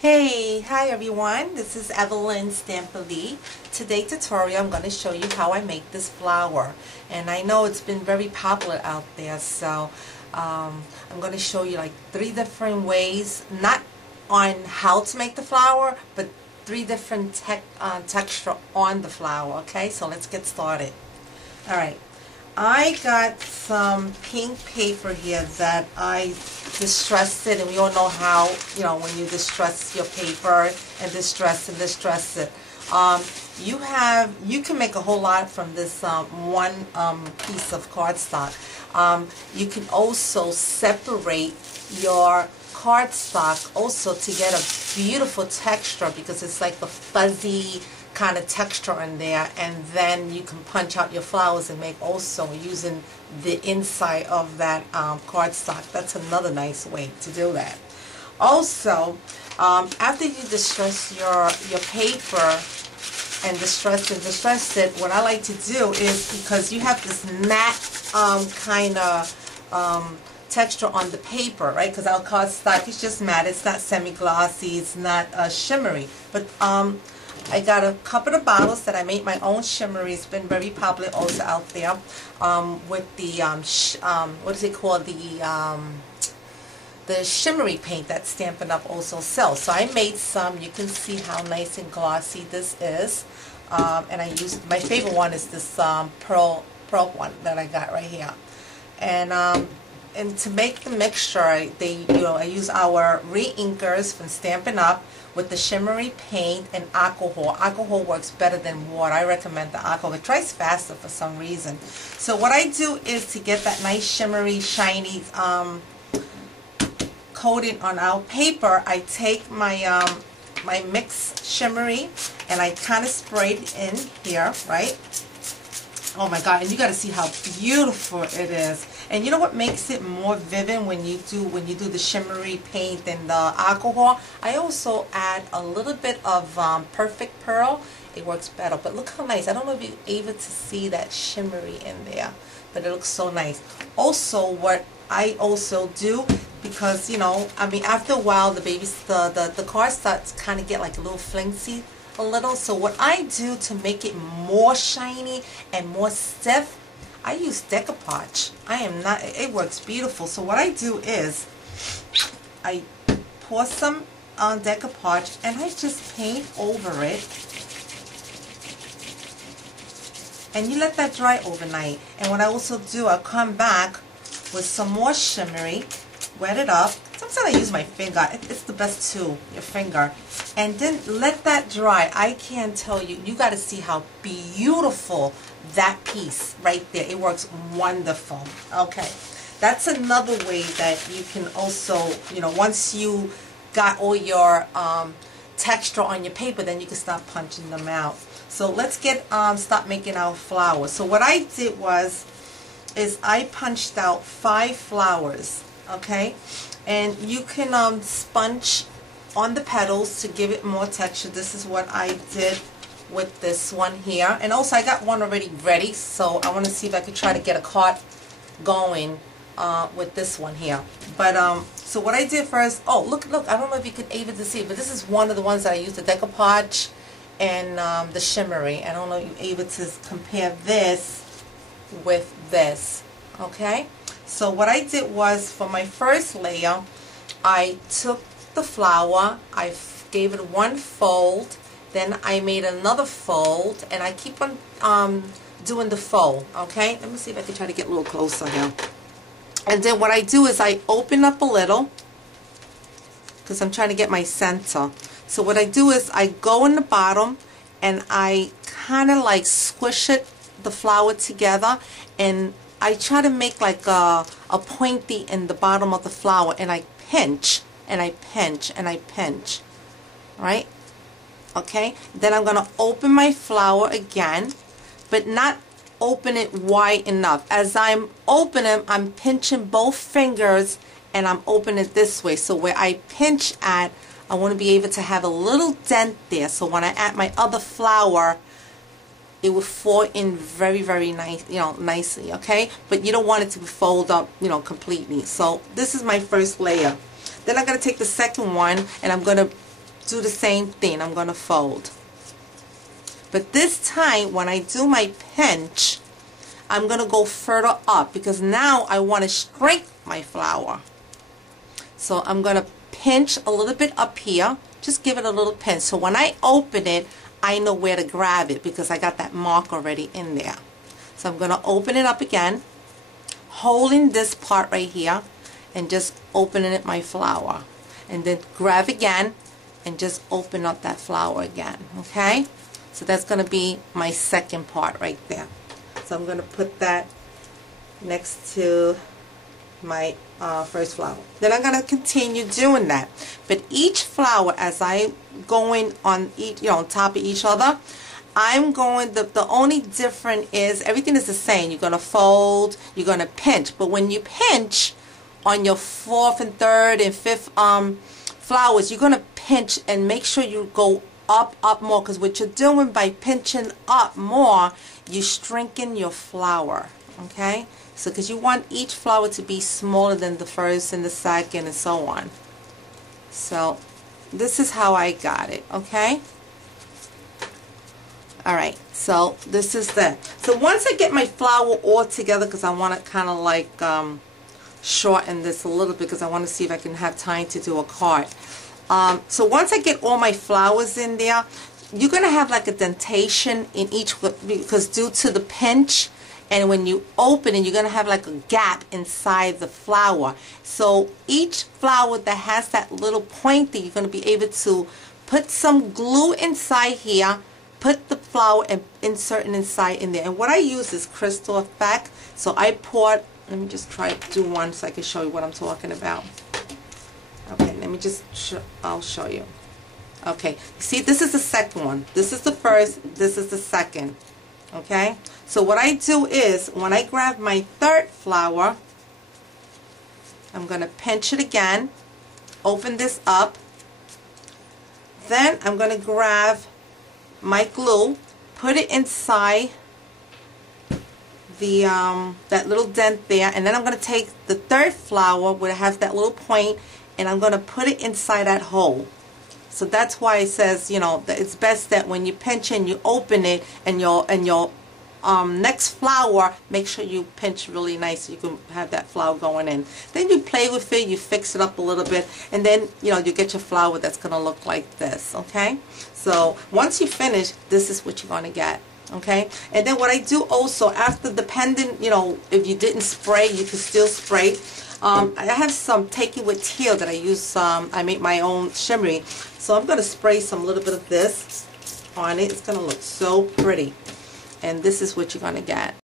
Hey, hi everyone, this is Evelyn Stampoli. Today's tutorial I'm going to show you how I make this flower, and I know it's been very popular out there, so I'm going to show you like 3 different ways, not on how to make the flower, but 3 different texture on the flower. Okay, so let's get started. Alright, I got some pink paper here that I distressed it, and we all know how, you know, when you distress your paper and distress it. You can make a whole lot from this one piece of cardstock. You can also separate your cardstock also to get a beautiful texture, because it's like the fuzzy kind of texture in there, and then you can punch out your flowers and make also using the inside of that cardstock. That's another nice way to do that. Also, after you distress your paper and distress it, what I like to do is, because you have this matte kind of texture on the paper, right? Because our cardstock is just matte. It's not semi-glossy. It's not shimmery. But I got a couple of bottles that I made my own shimmery. It's been very popular also out there with the what is it called, the shimmery paint that Stampin' Up! Also sells. So I made some. You can see how nice and glossy this is, and I used, my favorite one is this pearl one that I got right here. And to make the mixture, I use our re-inkers from Stampin' Up! With the shimmery paint and alcohol. Alcohol works better than water. I recommend the alcohol. It dries faster for some reason. So what I do is, to get that nice shimmery, shiny coating on our paper, I take my my mixed shimmery and I kind of spray it in here, right? Oh my God! And you got to see how beautiful it is. And you know what makes it more vivid when you do the shimmery paint and the alcohol? I also add a little bit of Perfect Pearl. It works better. But look how nice. I don't know if you're able to see that shimmery in there, but it looks so nice. Also, what I also do, because, you know, I mean, after a while the card starts kind of get like a little flimsy a little. So what I do to make it more shiny and more stiff, I use decoupage. It works beautiful. So what I do is, I pour some decoupage and I just paint over it. And you let that dry overnight. And what I also do, I'll come back with some more shimmery, wet it up. Sometimes I use my finger. It's the best too, your finger. And then let that dry. I can't tell you, you got to see how beautiful that piece right there. It works wonderful. Okay, that's another way that you can also, you know, once you got all your texture on your paper, then you can start punching them out. So let's start making our flowers. So what I did is I punched out 5 flowers. Okay, and you can sponge on the petals to give it more texture. This is what I did with this one here. And also I got one already ready, so I want to see if I could try to get a card going with this one here. But so what I did first, oh look, I don't know if you could able to see it, but this is one of the ones that I used, the decoupage and the shimmery. I don't know if you're able to compare this with this. Okay, so what I did was, for my first layer, I took the flower, I gave it one fold, then I made another fold, and I keep on doing the fold. Okay, let me see if I can try to get a little closer here. And then what I do is I open up a little, because I'm trying to get my center. So what I do is I go in the bottom and I kind of like squish the flower together, and I try to make like a pointy in the bottom of the flower, and I pinch and I pinch and I pinch. Right? Okay, then I'm going to open my flower again, but not open it wide enough. As I'm opening, I'm pinching both fingers and I'm opening it this way. So where I pinch at, I want to be able to have a little dent there. So when I add my other flower, it will fall in very, very nice, you know, nicely. Okay, but you don't want it to fold up, you know, completely. So this is my first layer. Then I'm going to take the second one and I'm going to do the same thing. I'm going to fold. But this time, when I do my pinch, I'm going to go further up because now I want to shrink my flower. So I'm going to pinch a little bit up here. Just give it a little pinch. So when I open it, I know where to grab it because I got that mark already in there. So I'm going to open it up again, holding this part right here, and just opening it my flower. And then grab again and just open up that flower again. Okay? So that's going to be my second part right there. So I'm going to put that next to my first flower. Then I'm going to continue doing that. But each flower, as I going on each, on top of each other, I'm going, the only difference is everything is the same. You're going to fold, you're going to pinch. But when you pinch on your fourth and third and fifth flowers, you're going to pinch and make sure you go up more, because what you're doing by pinching up more, you're shrinking your flower. Okay? So because you want each flower to be smaller than the first and the second and so on. So this is how I got it. Okay? Alright, so this is that. So once I get my flower all together, because I want to kind of like shorten this a little bit because I want to see if I can have time to do a card. So once I get all my flowers in there, you're going to have like a dentation in each, because due to the pinch, and when you open it, you're going to have like a gap inside the flower. So each flower that has that little point that you're going to be able to put some glue inside here, put the flower and insert it inside in there. And what I use is Crystal Effect. So I poured, let me just try to do one so I can show you what I'm talking about. Okay, let me just, I'll show you. Okay, see, this is the second one. This is the first, this is the second. Okay, so what I do is, when I grab my third flower, I'm going to pinch it again, open this up, then I'm going to grab my glue, put it inside the that little dent there, and then I'm going to take the third flower where it has that little point, and I'm going to put it inside that hole. So that's why it says, that it's best that when you pinch and you open it, and your next flower, make sure you pinch really nice so you can have that flower going in. Then you play with it, you fix it up a little bit, and then you get your flower that's going to look like this. Okay, so once you finish, this is what you're going to get. Okay, and then what I do also, after, depending, if you didn't spray, you can still spray. I have some Take It With Teal that I use. I make my own shimmering, so I'm going to spray some little bit of this on it. It's going to look so pretty. And this is what you're going to get.